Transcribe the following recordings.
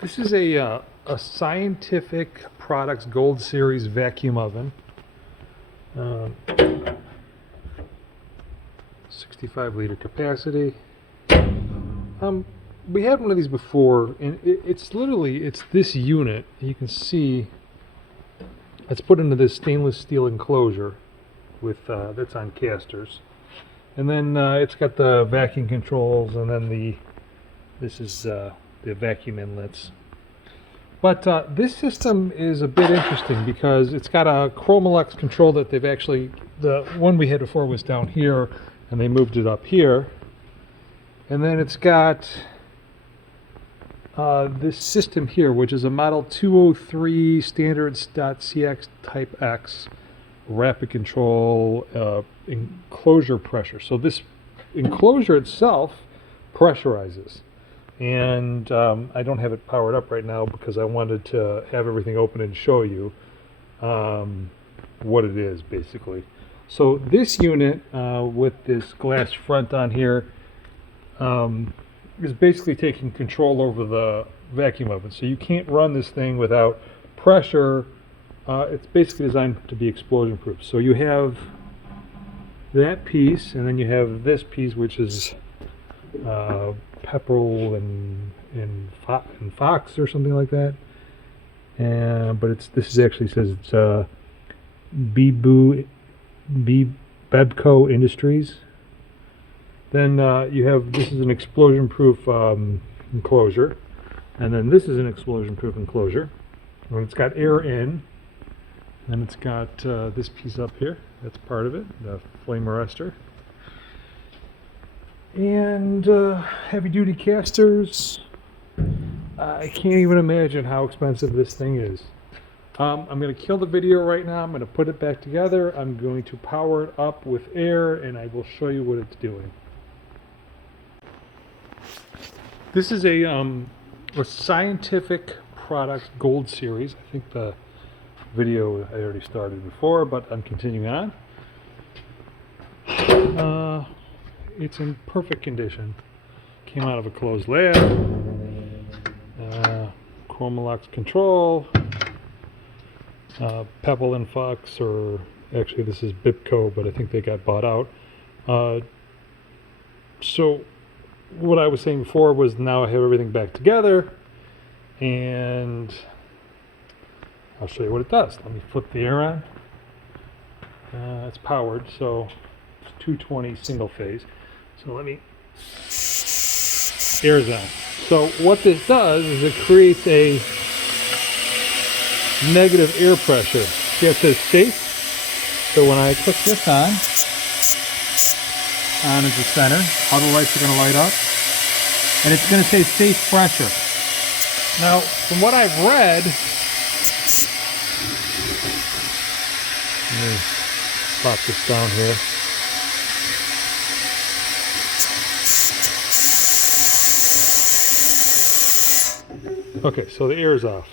This is a Scientific Products Gold Series vacuum oven. 65-liter capacity. We had one of these before, and it's this unit. You can see it's put into this stainless steel enclosure with that's on casters, and then it's got the vacuum controls, and then this is the vacuum inlets. But this system is a bit interesting because it's got a Chromalex control that they've actually, the one we had before was down here and they moved it up here. And then it's got this system here, which is a Model 203 Standards.cx Type X rapid control enclosure pressure. So this enclosure itself pressurizes. And I don't have it powered up right now because I wanted to have everything open and show you what it is basically. So this unit with this glass front on here is basically taking control over the vacuum oven. So you can't run this thing without pressure. It's basically designed to be explosion proof. So you have that piece, and then you have this piece, which is Pepperell and Fox or something like that. But this actually says it's Bebco Industries. Then you have, this is an explosion proof enclosure, and then this is an explosion proof enclosure. And it's got air in, and it's got this piece up here. That's part of it, the flame arrestor. And heavy duty casters. I can't even imagine how expensive this thing is. I'm going to kill the video right now. I'm going to put it back together. I'm going to power it up with air, and I will show you what it's doing. This is a Scientific Products Gold Series. I think the video I already started before, but I'm continuing on. It's in perfect condition. Came out of a closed lab. Chromalex control. Pebble and Fox, or actually this is Bebco, but I think they got bought out. So what I was saying before was now I have everything back together, and I'll show you what it does. Let me flip the air on. It's powered, so it's 220 single phase. So let me, air's on. So what this does is it creates a negative air pressure. See, it says safe. So when I click this on is the center, all the lights are going to light up, and it's going to say safe pressure. Now, from what I've read, let me pop this down here. Okay, so the air is off.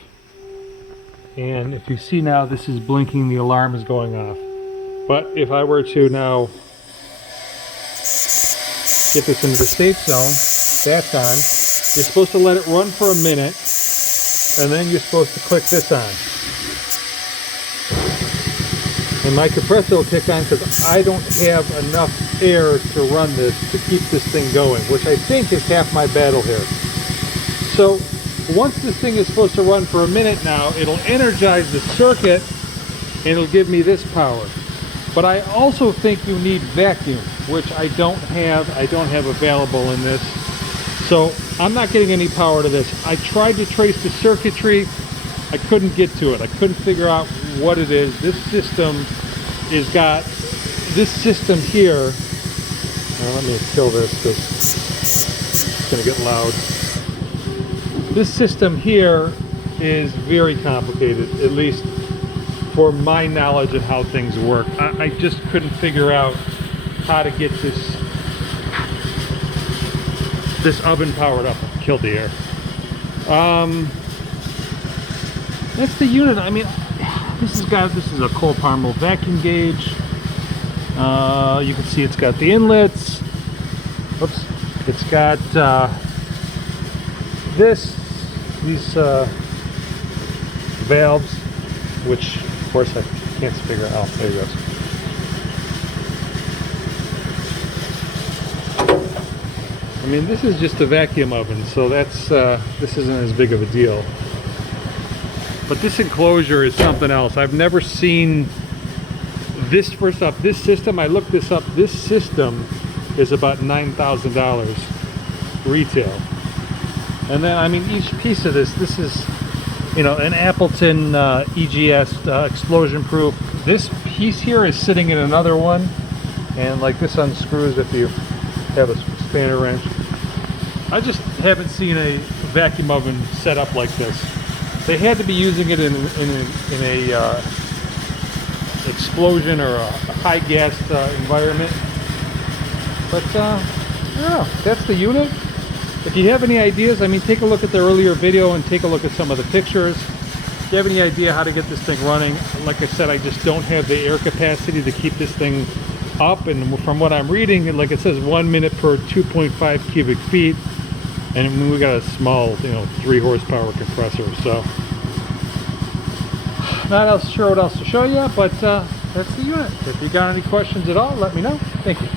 And if you see now, this is blinking, the alarm is going off. But if I were to now get this into the safe zone, that's on. You're supposed to let it run for a minute, and then you're supposed to click this on. And my compressor will kick on because I don't have enough air to run this to keep this thing going, which I think is half my battle here. So once this thing is supposed to run for a minute now, it'll energize the circuit and it'll give me this power. But I also think you need vacuum, which I don't have available in this. So I'm not getting any power to this. I tried to trace the circuitry. I couldn't get to it. I couldn't figure out what it is. This system has got this system here. Let me kill this because it's going to get loud. This system here is very complicated, at least for my knowledge of how things work. I just couldn't figure out how to get this oven powered up. Killed the air. That's the unit. I mean, this is a Cole Parmel vacuum gauge. You can see it's got the inlets. Oops. It's got this valves, which of course I can't figure out. There it goes. I mean, this is just a vacuum oven, so that's this isn't as big of a deal. But this enclosure is something else. I've never seen this. First off, this system, I looked this up. This system is about $9,000 retail. And then, I mean, each piece of this is, you know, an Appleton EGS explosion proof. This piece here is sitting in another one, and like this unscrews if you have a spanner wrench. I just haven't seen a vacuum oven set up like this. They had to be using it in a explosion or a high gas environment. But I don't know, that's the unit. If you have any ideas, I mean, take a look at the earlier video and take a look at some of the pictures. If you have any idea how to get this thing running, like I said, I just don't have the air capacity to keep this thing up. And from what I'm reading, like it says 1 minute per 2.5 cubic feet. And we got a small, you know, 3 horsepower compressor. So not sure what else to show you, but that's the unit. If you got any questions at all, let me know. Thank you.